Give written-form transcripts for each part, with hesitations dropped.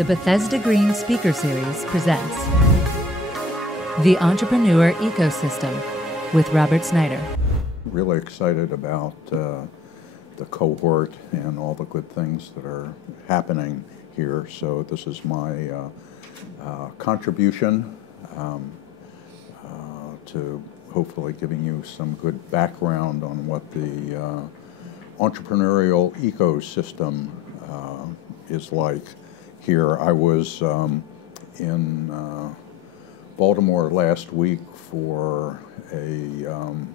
the Bethesda Green Speaker Series presents The Entrepreneur Ecosystem with Robert Snyder. Really excited about the cohort and all the good things that are happening here. So this is my contribution to hopefully giving you some good background on what the entrepreneurial ecosystem is like here. I was in Baltimore last week for an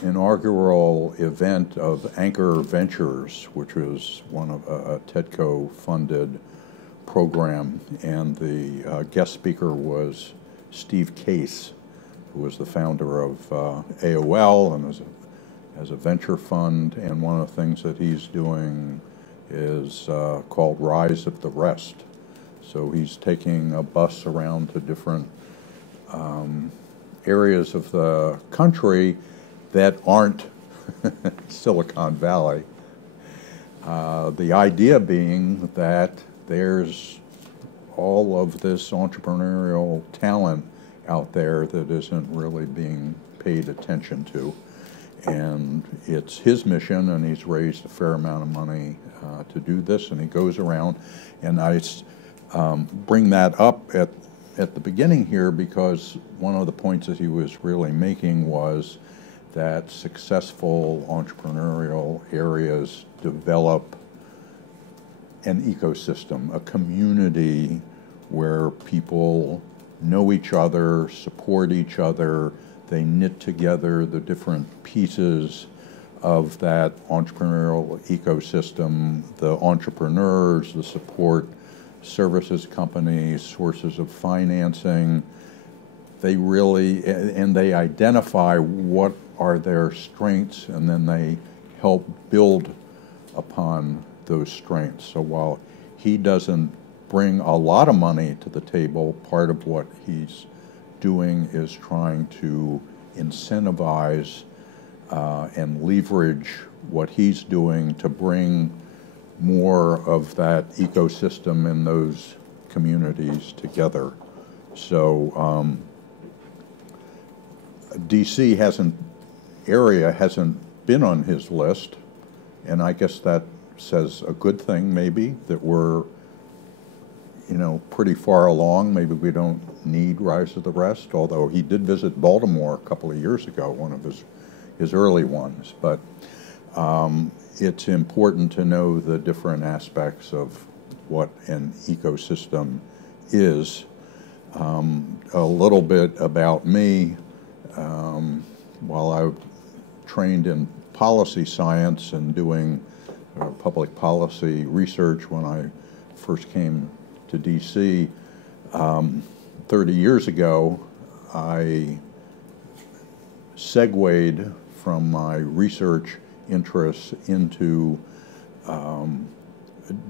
inaugural event of Anchor Ventures, which was one of a TEDCO-funded program, and the guest speaker was Steve Case, who was the founder of AOL and has a venture fund, and one of the things that he's doing is called Rise of the Rest. So he's taking a bus around to different areas of the country that aren't Silicon Valley. The idea being that there's all of this entrepreneurial talent out there that isn't really being paid attention to. And it's his mission, and he's raised a fair amount of money to do this, and he goes around. And I bring that up at the beginning here because one of the points that he was really making was that successful entrepreneurial areas develop an ecosystem, a community where people know each other, support each other, they knit together the different pieces of that entrepreneurial ecosystem, the entrepreneurs, the support services companies, sources of financing. They really, and they identify what are their strengths, and then they help build upon those strengths. So while he doesn't bring a lot of money to the table, part of what he's doing is trying to incentivize and leverage what he's doing to bring more of that ecosystem in those communities together. So DC area hasn't been on his list, and I guess that says a good thing maybe, that we're pretty far along. Maybe we don't need Rise of the Rest, although he did visit Baltimore a couple of years ago, one of his early ones. But it's important to know the different aspects of what an ecosystem is. A little bit about me. While I trained in policy science and doing public policy research when I first came to DC 30 years ago, I segued from my research interests into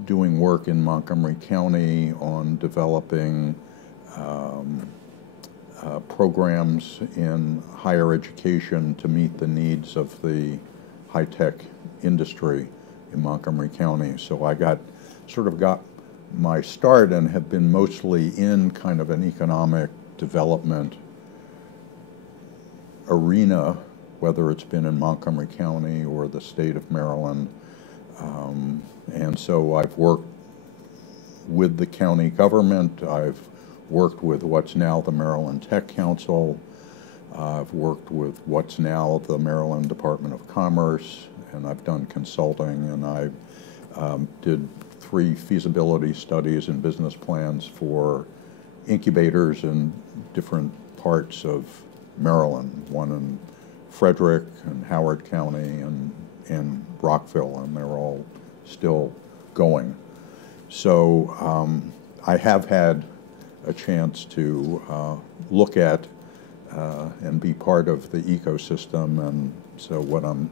doing work in Montgomery County on developing programs in higher education to meet the needs of the high-tech industry in Montgomery County. So I got my start and have been mostly in kind of an economic development arena, whether it's been in Montgomery County or the state of Maryland. And so I've worked with the county government. I've worked with what's now the Maryland Tech Council. I've worked with what's now the Maryland Department of Commerce, and I've done consulting, and I did 3 feasibility studies and business plans for incubators in different parts of Maryland, one in Frederick and Howard County and Rockville, and they're all still going. So I have had a chance to look at and be part of the ecosystem, and so what I'm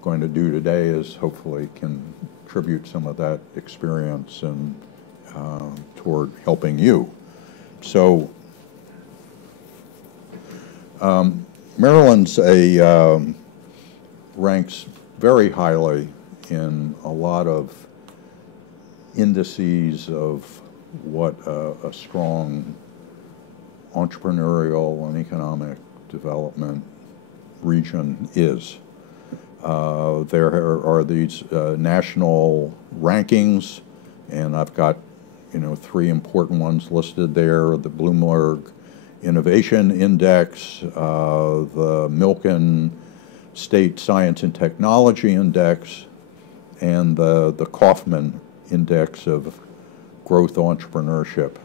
going to do today is hopefully contribute some of that experience and toward helping you. So Maryland's ranks very highly in a lot of indices of what a strong entrepreneurial and economic development region is. There are these national rankings, and I've got, three important ones listed there: the Bloomberg Innovation Index, the Milken State Science and Technology Index, and the Kaufman Index of Growth Entrepreneurship.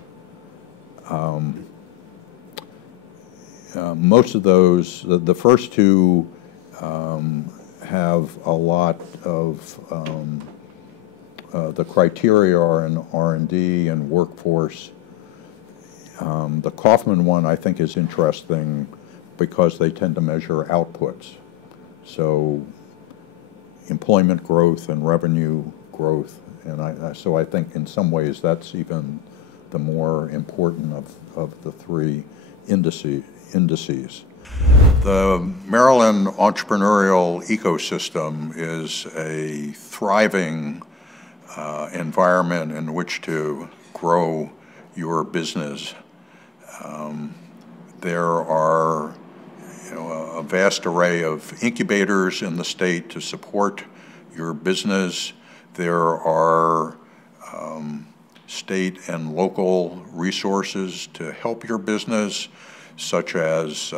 Most of those, the first two, have a lot of the criteria are in R&D and workforce. The Kaufman one, I think, is interesting because they tend to measure outputs. So employment growth and revenue growth. And so I think in some ways that's even the more important of the three indices. The Maryland entrepreneurial ecosystem is a thriving environment in which to grow your business. There are a vast array of incubators in the state to support your business. There are state and local resources to help your business, such as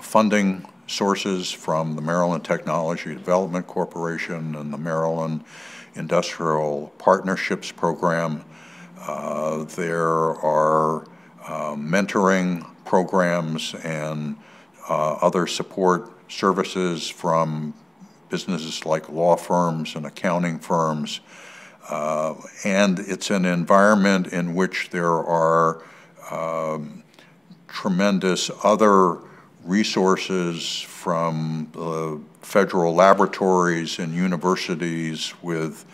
funding sources from the Maryland Technology Development Corporation and the Maryland Industrial Partnerships Program. There are mentoring programs and other support services from businesses like law firms and accounting firms. And it's an environment in which there are tremendous other resources from federal laboratories and universities with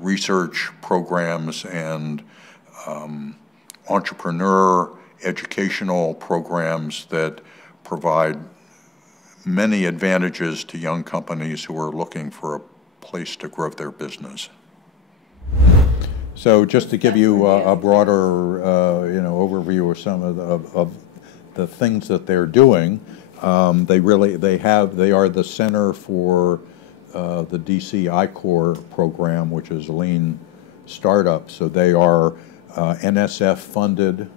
research programs and entrepreneur educational programs that provide many advantages to young companies who are looking for a place to grow their business. So just to give you a broader overview of some of the things that they're doing, they are the center for the DC I-Corps program, which is lean startup. So they are NSF funded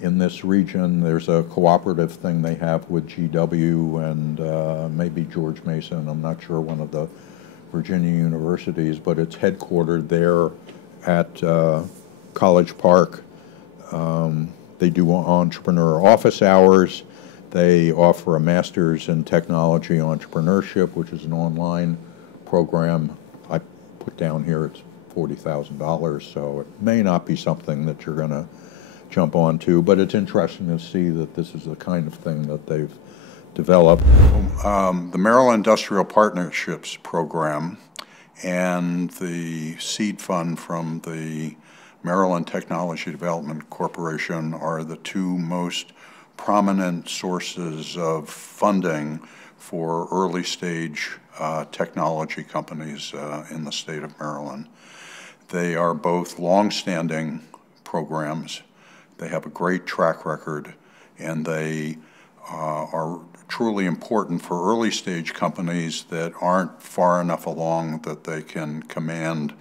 in this region. There's a cooperative thing they have with GW and maybe George Mason. I'm not sure, one of the Virginia universities, but it's headquartered there at College Park. They do entrepreneur office hours. They offer a master's in technology entrepreneurship, which is an online program. I put down here it's $40,000, so it may not be something that you're going to jump onto, but it's interesting to see that this is the kind of thing that they've developed. The Maryland Industrial Partnerships Program and the seed fund from the Maryland Technology Development Corporation are the two most prominent sources of funding for early stage technology companies in the state of Maryland. They are both long-standing programs. They have a great track record, and they are truly important for early stage companies that aren't far enough along that they can command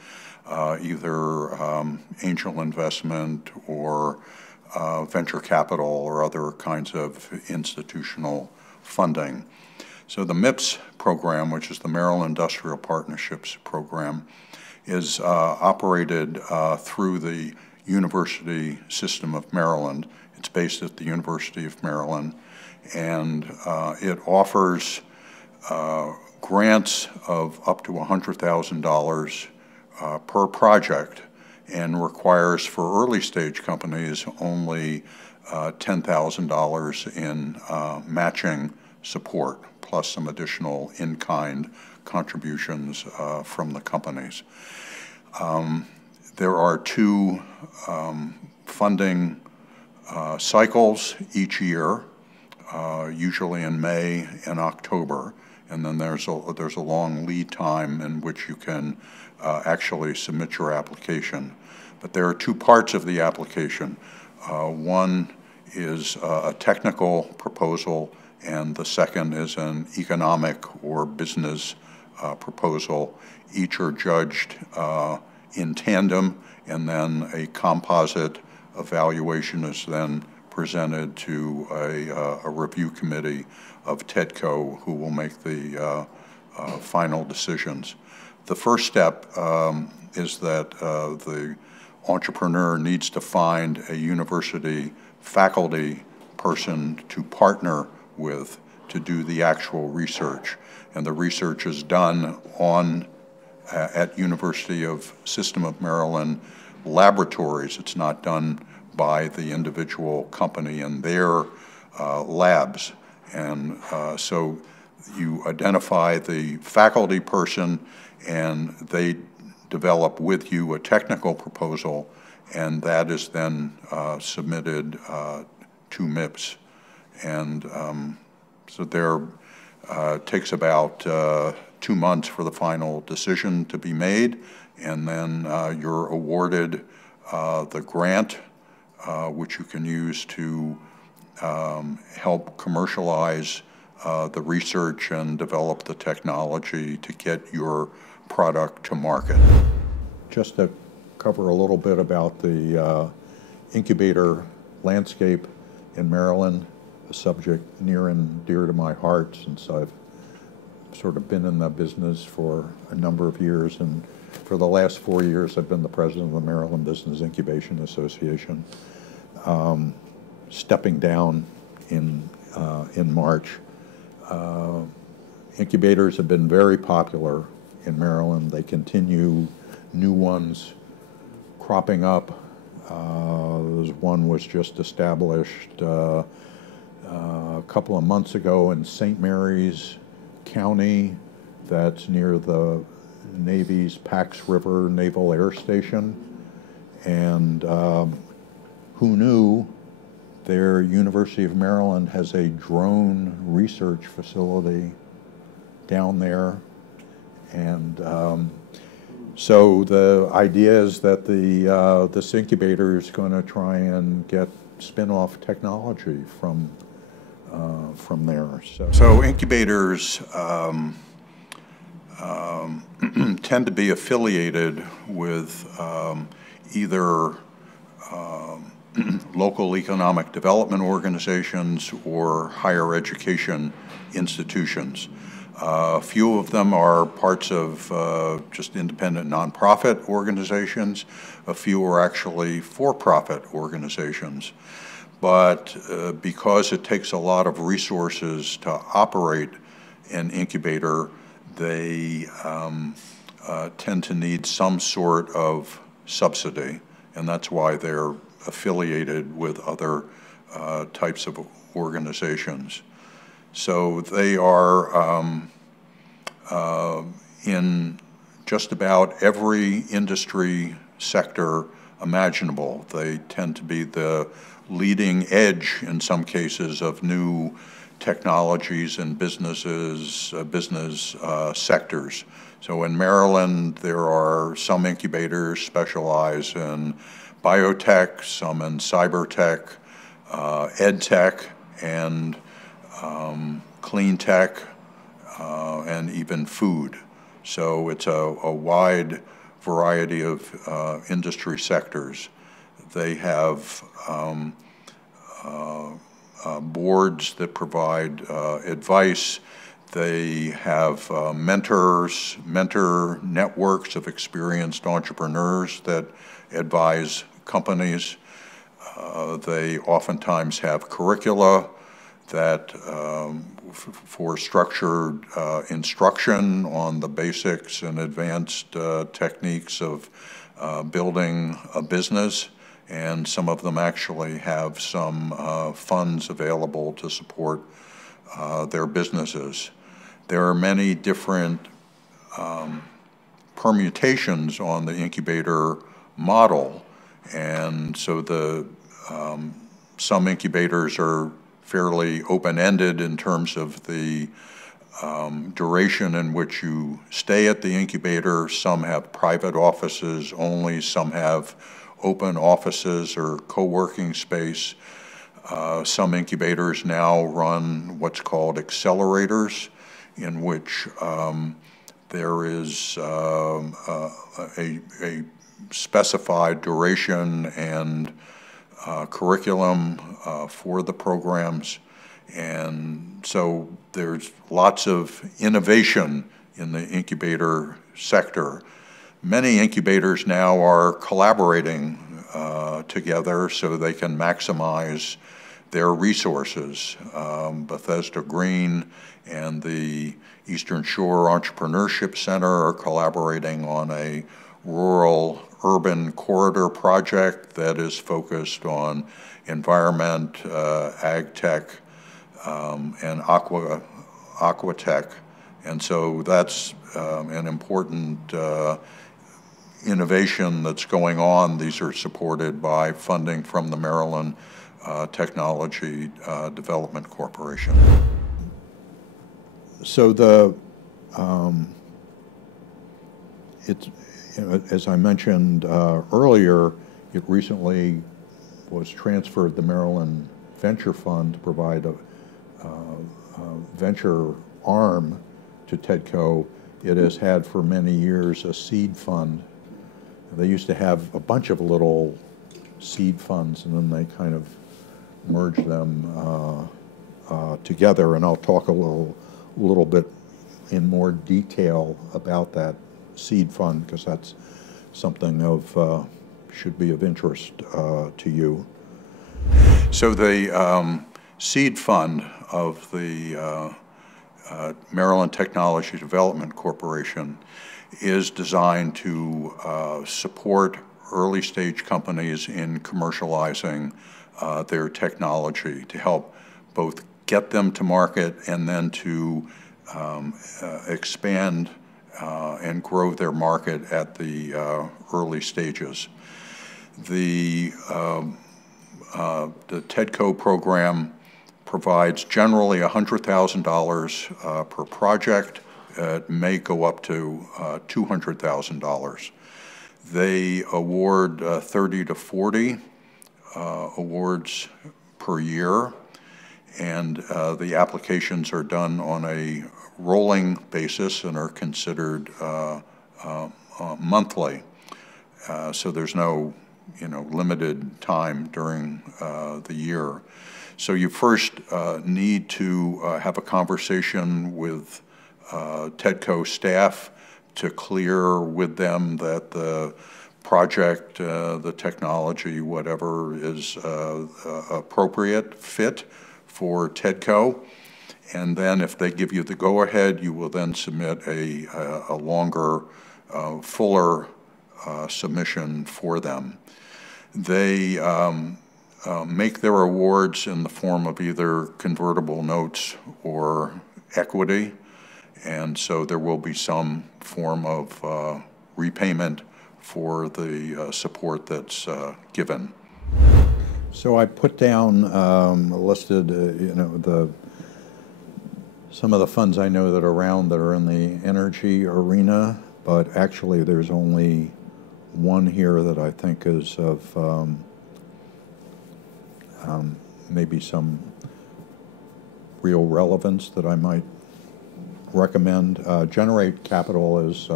either angel investment or venture capital or other kinds of institutional funding. So the MIPS program, which is the Maryland Industrial Partnerships Program, is operated through the University System of Maryland. It's based at the University of Maryland, and it offers grants of up to $100,000 per project, and requires for early stage companies only $10,000 in matching support, plus some additional in-kind contributions from the companies. There are two funding cycles each year, usually in May and October, and then there's a long lead time in which you can actually submit your application. But there are two parts of the application. One is a technical proposal, and the second is an economic or business proposal. Each are judged in tandem, and then a composite evaluation is then presented to a review committee of TEDCO, who will make the final decisions. The first step is that the entrepreneur needs to find a university faculty person to partner with to do the actual research. And the research is done at University of System of Maryland laboratories. It's not done by the individual company in their labs. And so you identify the faculty person, and they develop with you a technical proposal, and that is then submitted to MIPS. And so there takes about 2 months for the final decision to be made, and then you're awarded the grant, which you can use to help commercialize the research and develop the technology to get your product to market. Just to cover a little bit about the incubator landscape in Maryland, a subject near and dear to my heart since I've sort of been in the business for a number of years, and for the last 4 years I've been the president of the Maryland Business Incubation Association. Stepping down in March. Incubators have been very popular in Maryland. They continue, new ones cropping up. One was just established a couple of months ago in St. Mary's County, that's near the Navy's Pax River Naval Air Station. And who knew, their University of Maryland has a drone research facility down there. And so the idea is that this incubator is going to try and get spin-off technology from there. So incubators tend to be affiliated with either local economic development organizations or higher education institutions. A few of them are parts of just independent nonprofit organizations. A few are actually for-profit organizations. But because it takes a lot of resources to operate an incubator, they tend to need some sort of subsidy, and that's why they're affiliated with other types of organizations. So they are in just about every industry sector imaginable. They tend to be the leading edge, in some cases, of new technologies and business sectors. So in Maryland, there are some incubators specialize in biotech, some in cyber tech, ed tech, and clean tech, and even food. So it's a wide variety of industry sectors. They have boards that provide advice. They have mentor networks of experienced entrepreneurs that advise companies. They oftentimes have curricula that for structured instruction on the basics and advanced techniques of building a business, and some of them actually have some funds available to support their businesses. There are many different permutations on the incubator model, and so some incubators are fairly open-ended in terms of the duration in which you stay at the incubator. Some have private offices only, some have open offices or co-working space. Some incubators now run what's called accelerators, in which there is a specified duration and curriculum for the programs. And so there's lots of innovation in the incubator sector. Many incubators now are collaborating together so they can maximize their resources. Bethesda Green and the Eastern Shore Entrepreneurship Center are collaborating on a rural urban corridor project that is focused on environment, ag tech, and aqua tech. And so that's an important innovation that's going on. These are supported by funding from the Maryland Technology Development Corporation. So it's, as I mentioned earlier, it recently was transferred the Maryland Venture Fund to provide a venture arm to TEDCO. It has had for many years a seed fund. They used to have a bunch of little seed funds, and then they kind of merged them together. And I'll talk a little bit in more detail about that seed fund, because that's something of should be of interest to you. So the seed fund of the Maryland Technology Development Corporation is designed to support early stage companies in commercializing their technology, to help both get them to market and then to expand and grow their market at the early stages. The TEDCO program provides generally $100,000 per project. It may go up to $200,000. They award 30 to 40 awards per year, and the applications are done on a rolling basis and are considered monthly. So there's no limited time during the year. So you first need to have a conversation with TEDCO staff to clear with them that the project, the technology, whatever is appropriate fit for TEDCO. And then if they give you the go-ahead, you will then submit a longer, fuller submission for them. They make their awards in the form of either convertible notes or equity, and so there will be some form of repayment for the support that's given. So I put down listed, some of the funds I know that are around that are in the energy arena, but actually there's only one here that I think is of maybe some real relevance that I might recommend. Generate Capital is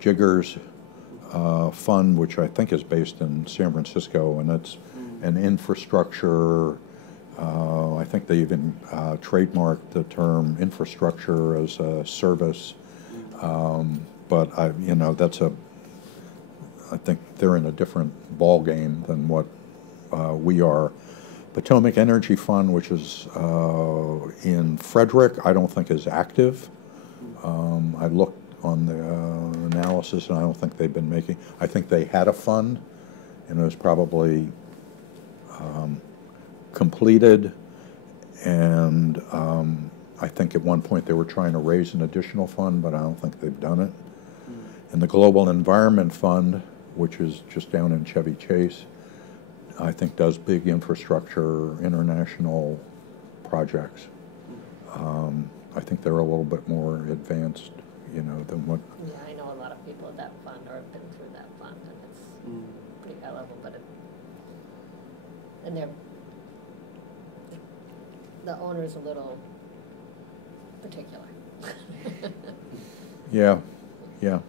Jigger's fund, which I think is based in San Francisco, and it's an infrastructure. I think they even trademarked the term infrastructure as a service, but that's I think they're in a different ball game than what we are. Potomac Energy Fund, which is in Frederick, I don't think is active. I looked on the analysis, and I don't think they've been making. I think they had a fund, and it was probably completed, and I think at one point they were trying to raise an additional fund, but I don't think they've done it. And the Global Environment Fund, which is just down in Chevy Chase, I think does big infrastructure, international projects. I think they're a little bit more advanced, you know, than what. Yeah, I know a lot of people at that fund or have been through that fund, and it's pretty high level, but and the owner's a little particular. Yeah, yeah.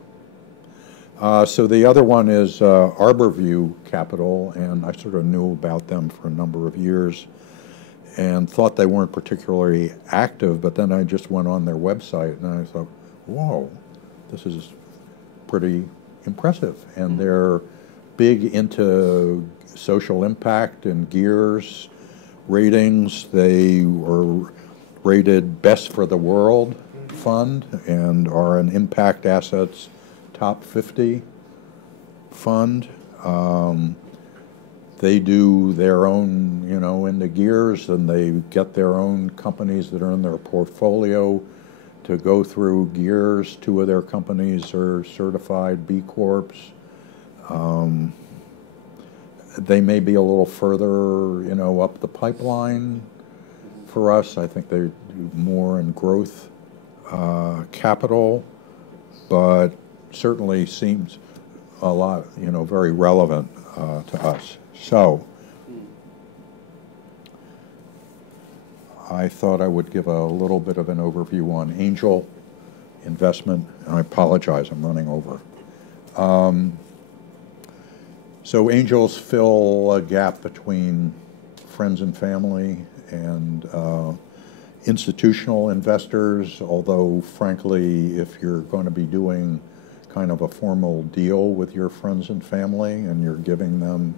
So the other one is Arborview Capital, and I sort of knew about them for a number of years and thought they weren't particularly active, but then I just went on their website and I thought, whoa, this is pretty impressive. And they're big into social impact and gears ratings. They were rated Best for the World Fund and are an Impact Assets Top 50 fund. They do their own, you know, in the gears, and they get their own companies that are in their portfolio to go through gears. 2 of their companies are certified B Corps. They may be a little further, you know, up the pipeline for us. I think they do more in growth capital, but certainly seems a lot, you know, very relevant to us. So I thought I would give a little bit of an overview on angel investment. And I apologize, I'm running over. So angels fill a gap between friends and family and institutional investors, although frankly, if you're going to be doing kind of a formal deal with your friends and family and you're giving them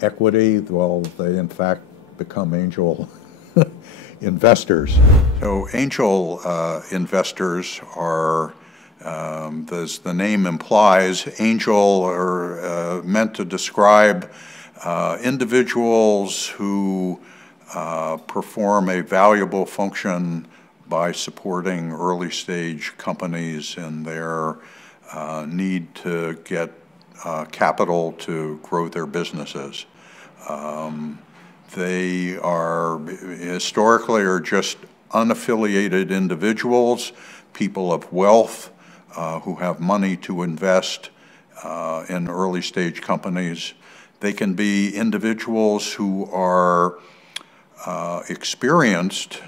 equity, well, they in fact become angel investors. So angel investors are, as the name implies, angel are meant to describe individuals who perform a valuable function by supporting early stage companies in their need to get capital to grow their businesses. They are historically are just unaffiliated individuals, people of wealth who have money to invest in early stage companies. They can be individuals who are experienced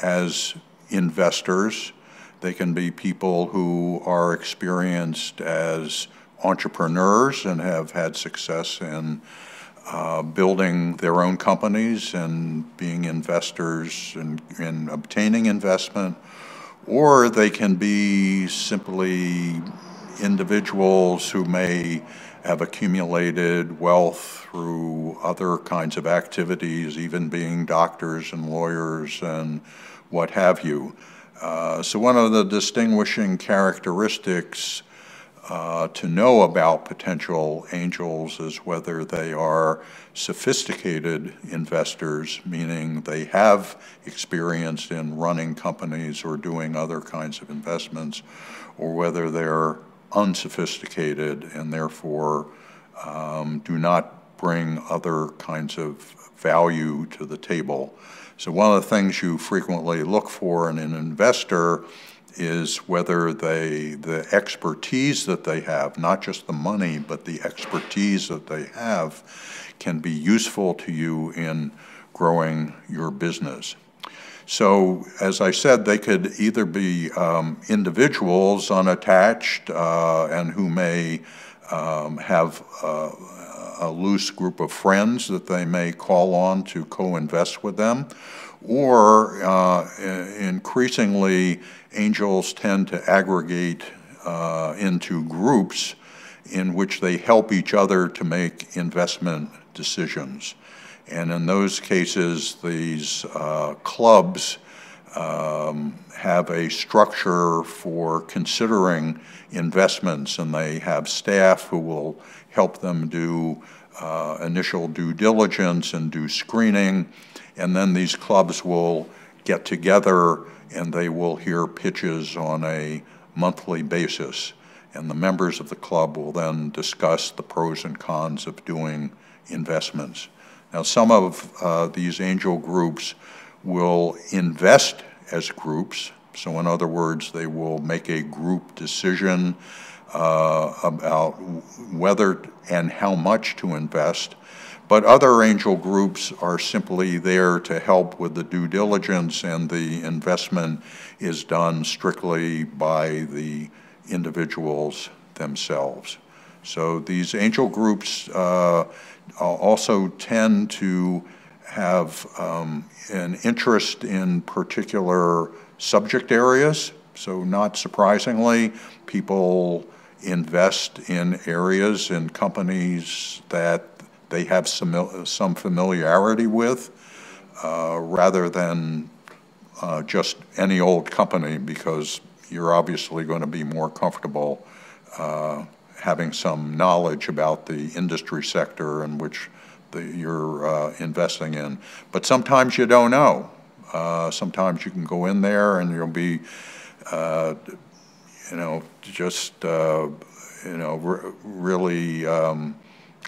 as investors. They can be people who are experienced as entrepreneurs and have had success in building their own companies and being investors in obtaining investment. Or they can be simply individuals who may have accumulated wealth through other kinds of activities, even being doctors and lawyers and what have you. So one of the distinguishing characteristics to know about potential angels is whether they are sophisticated investors, meaning they have experience in running companies or doing other kinds of investments, or whether they're unsophisticated and therefore do not bring other kinds of value to the table. So one of the things you frequently look for in an investor is whether the expertise that they have, not just the money, but the expertise that they have, can be useful to you in growing your business. So, as I said, they could either be individuals unattached and who may have a loose group of friends that they may call on to co-invest with them, or increasingly, angels tend to aggregate into groups in which they help each other to make investment decisions. And in those cases, these clubs have a structure for considering investments, and they have staff who will help them do initial due diligence and do screening, and then these clubs will get together and they will hear pitches on a monthly basis, and the members of the club will then discuss the pros and cons of doing investments. Now, some of these angel groups will invest as groups. So in other words, they will make a group decision about whether and how much to invest. But other angel groups are simply there to help with the due diligence, and the investment is done strictly by the individuals themselves. So these angel groups also tend to have an interest in particular subject areas. So not surprisingly, people invest in areas in companies that they have some familiarity with, rather than just any old company, because you're obviously going to be more comfortable having some knowledge about the industry sector in which you're investing in. But sometimes you don't know. Sometimes you can go in there and you'll be, really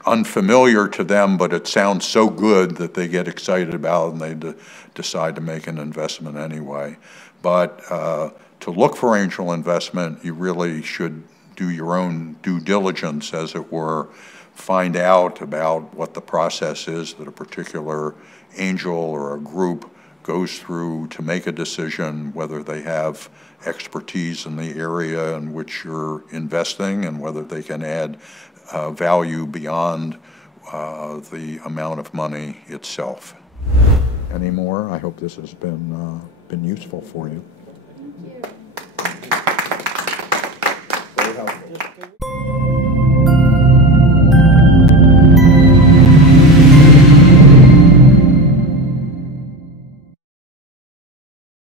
unfamiliar to them, but it sounds so good that they get excited about it and they decide to make an investment anyway. But to look for angel investment, you really should do your own due diligence, as it were. Find out about what the process is that a particular angel or a group goes through to make a decision, whether they have expertise in the area in which you're investing and whether they can add value beyond the amount of money itself. Any more? I hope this has been useful for you. Thank you. Very helpful.